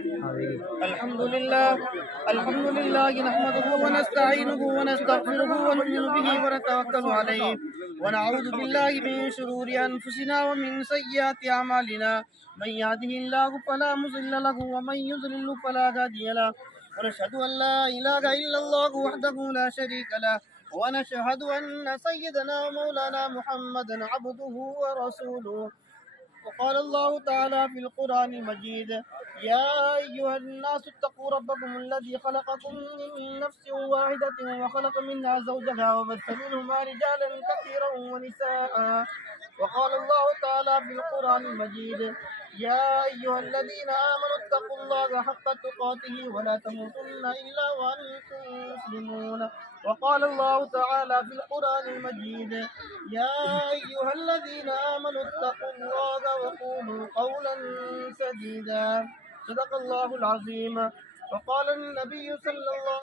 الحمد لله نحمده ونستعينه ونستغفره ونؤمن به ونتوكل عليه ونعوذ بالله من شرور أنفسنا ومن سيئات أعمالنا من يهده الله فلا مضل له ومن يضلل فلا هادي له ونشهد أن لا إله إلا الله وحده لا شريك له ونشهد أن سيدنا ومولانا محمدا عبده ورسوله. وقال الله تعالى في القرآن المجيد: يا أيها الناس اتقوا ربكم الذي خلقكم من نفس واحدة وخلق منها زوجها وبث منهما رجالا كثيرا ونساء. وقال الله تعالى في القرآن المجيد: يا أيها الذين آمنوا اتقوا الله حق تقاته ولا تموتن إلا وأنتم مسلمون. وقال الله تعالى في القرآن المجيد: يا أيها الذين آمنوا اتقوا الله وقولوا قولا سديدا. صدق الله العظيم. وقال النبي صلى الله